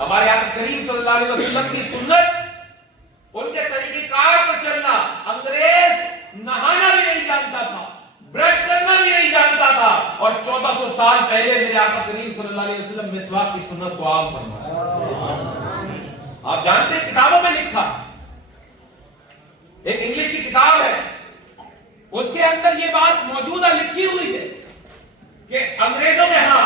ہمارے آقا کریم صلی اللہ علیہ وسلم کی سنت، ان کے طریقہ کار پر چلنا. انگریز نہانا بھی نہیں جانتا تھا، برش کرنا بھی نہیں جانتا تھا، اور 1400 سال پہلے میرے آقا کریم صلی اللہ علیہ وسلم مسواک کی سنت کو عام فرمایا. آپ جانتے ہیں کتابوں میں لکھا، ایک انگلش کی کتاب ہے، اس کے اندر یہ بات موجودہ لکھی ہوئی ہے کہ انگریزوں کے ہاں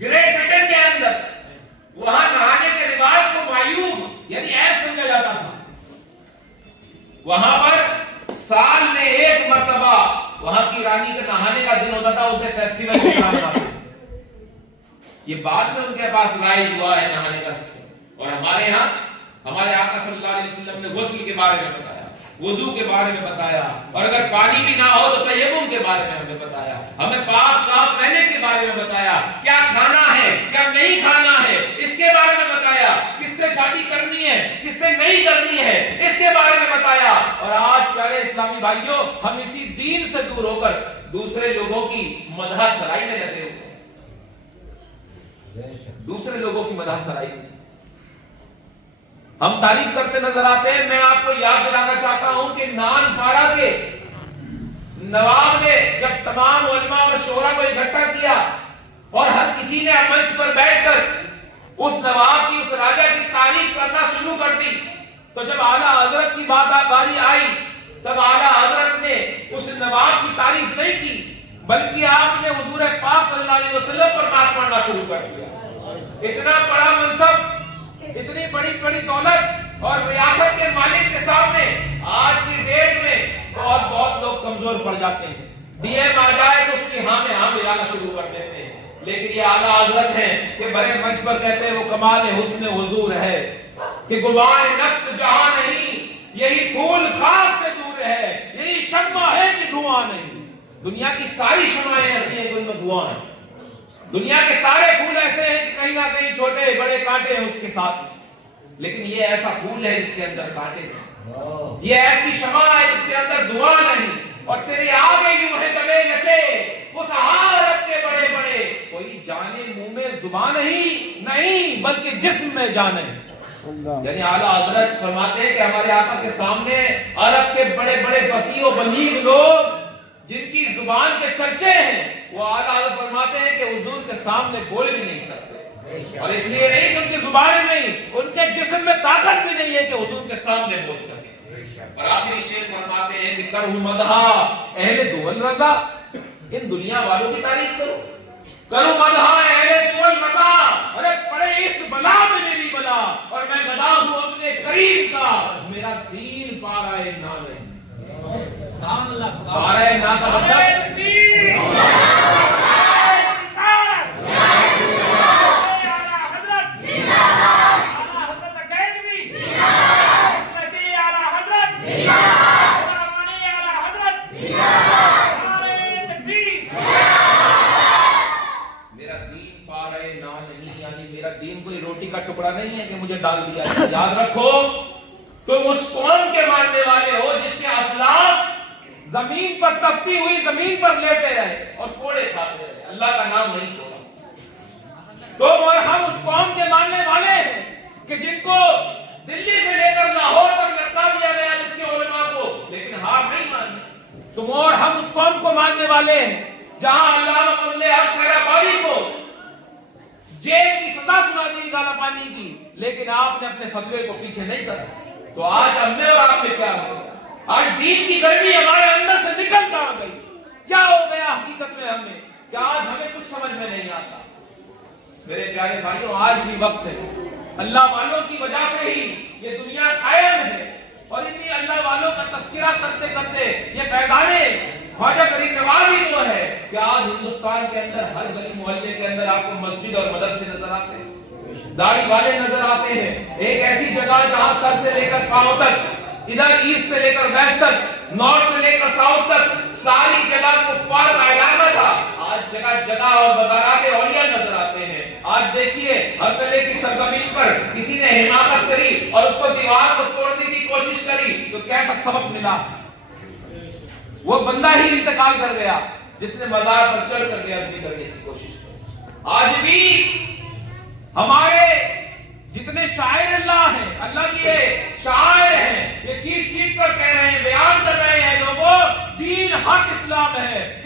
گریٹ برٹن کے اندر وہاں نہانے کے رواج کو معیوب یعنی عیب سمجھا جاتا تھا. وہاں پر سال میں ایک مرتبہ وہاں کی رانی کا نہانے کا دن ہوتا تھا، اسے فیسٹیول مناتے تھے. یہ بعد میں ان کے پاس رائج ہوا ہے نہانے کا سسٹم. اور ہمارے ہاں ہمارے آقا صلی اللہ علیہ وسلم نے غسل کے بارے میں بتایا، وضو کے بارے میں بتایا، اور اگر پانی بھی نہ ہو تو تیمم کے بارے میں ہمیں بتایا، ہمیں پاک صاف رہنے کے بارے میں بتایا، کیا کھانا ہے کیا نہیں کھانا ہے اس کے بارے میں بتایا، کس سے شادی کرنی ہے کس سے نہیں کرنی ہے اس کے بارے میں بتایا. اور آج پیارے اسلامی بھائیوں ہم اسی دین سے دور ہو کر دوسرے لوگوں کی مدح سرائی میں لگے ہوئے ہیں، دوسرے لوگوں کی مدح سرائی میں ہم تعریف کرتے نظر آتے ہیں. میں آپ کو یاد دلانا چاہتا ہوں کہ نان پارا کے نواب نے جب تمام علماء اور شورا کو اکٹھا کیا اور ہر کسی نے منچ پر بیٹھ کر اس نواب کی اس راجا کی تعریف کرنا شروع کر دی، تو جب اعلیٰ حضرت کی باری آئی تب اعلیٰ حضرت نے اس نواب کی تعریف نہیں کی، بلکہ آپ نے حضور پاک صلی اللہ علیہ وسلم پر نعت پڑھنا شروع کر دیا. اتنا بڑا منصب، اتنی بڑی بڑی دولت اور ریاست کے مالک کے سامنے آج کی ڈیٹ میں بہت لوگ کمزور پڑ جاتے ہیں. ڈی ایم آ جائے تو اس کی ہاں میں ہاں ملانا شروع کر دیتے ہیں. لیکن یہ اعلیٰ حضرت ہیں کہ بڑے منچ پر کہتے ہیں وہ کمال حسن حضور ہے کہ گمان نقش جہاں نہیں، یہی پھول خاص سے دور ہے، یہی شمع ہے کہ دھواں نہیں. دنیا کی ساری شمعیں ایسی ہیں کہ ان میں دھواں ہے، دنیا کے سارے پھول ایسے ہیں کہ کہیں نہ کہیں چھوٹے بڑے کانٹے ہیں اس کے ساتھ، لیکن یہ ایسا پھول ہے جس کے اندر کانٹے ہیں، یہ ایسی شمع ہے جس کے اندر دھواں نہیں. اور تیرے آگے یوں ہے دبے لچے اس حالت کے بڑے بڑے، کوئی جانے منہ میں زبان نہیں بلکہ جسم میں جانے. یعنی اعلیٰ حضرت فرماتے ہیں کہ ہمارے آقا کے سامنے عرب کے بڑے بڑے فصیح و بلیغ لوگ جن کی زبان کے چرچے ہیں، وہ اعلیٰ حضرت فرماتے ہیں کہ حضور کے سامنے بول بھی نہیں سکتے. اور اس لیے نہیں کہ ان کی زبانیں نہیں، ان کے جسم میں طاقت بھی نہیں ہے کہ حضور کے سامنے بول سکے. اور آخری شعر فرماتے ہیں کہ کرو مدحا اہل دول رضا، ان دنیا والوں کی تعریف کرو مدحا اہل دول رضا. ارے پڑے اس بلا میں میری بلا، اور میں گدا ہوں اپنے کریم کا، میرا دین پارائے نہ نہیں. پارائے نہ کا مطلب ٹکڑا نہیں ہے کہ مجھے ڈال دیا. یاد رکھو تم اس قوم کے ماننے والے ہو جس کے اسلاف زمین پر تپتی ہوئی زمین پر لیٹے رہے اور کوڑے کھاتے رہے، اللہ کا نام نہیں چھوڑا. تم اور ہم اس قوم کے ماننے والے ہیں کہ جن کو دلی سے لے کر لاہور تک لٹکا دیا گیا جس کے علماء کو، لیکن ہار نہیں مانی. تم اور ہم اس قوم کو ماننے والے ہیں جہاں علامہ فضل حق خیرآبادی کو جیل کی سزا سنا دی ازالہ پانی کی، لیکن آپ نے اپنے فتوے کو پیچھے نہیں کرا. تو آج ہم نے اور آپ نے کیا ہو گیا؟ آج دین کی گرمی ہمارے اندر سے نکل کہاں گئی؟ کیا ہو گیا حقیقت میں ہمیں کہ آج ہمیں کچھ سمجھ میں نہیں آتا. میرے پیارے بھائیوں آج بھی وقت ہے، اللہ والوں کی وجہ سے ہی یہ دنیا قائم ہے. اور انہی اللہ والوں کا تذکرہ کرتے کرتے یہ فیضانے خواجہ غریب نواز وہ ہے کہ آج ہندوستان کے اندر ہر گلی محلے کے اندر آپ کو مسجد اور مدرسے نظر آتے ہیں، داڑھی والے نظر آتے ہیں. ایک ایسی جگہ جہاں سر سے لے کر پاؤں تک، ادھر ایسٹ سے لے کر ویسٹ تک، نارتھ سے لے کر ساؤتھ تک ساری جگہ کفار کا علاقہ تھا، آج جگہ جگہ اور بازارات اولیاء نظر آتے ہیں. آج دیکھیے ہر طرح کی سرزمین پر کسی نے حماقت کری اور اس کو دیوار کو توڑنے کی کوشش کری تو کیسا سبق ملا؟ وہ بندہ ہی انتقال کر گیا جس نے مزار پر چڑھ کر بے ادبی کرنے کی کوشش کی. آج بھی ہمارے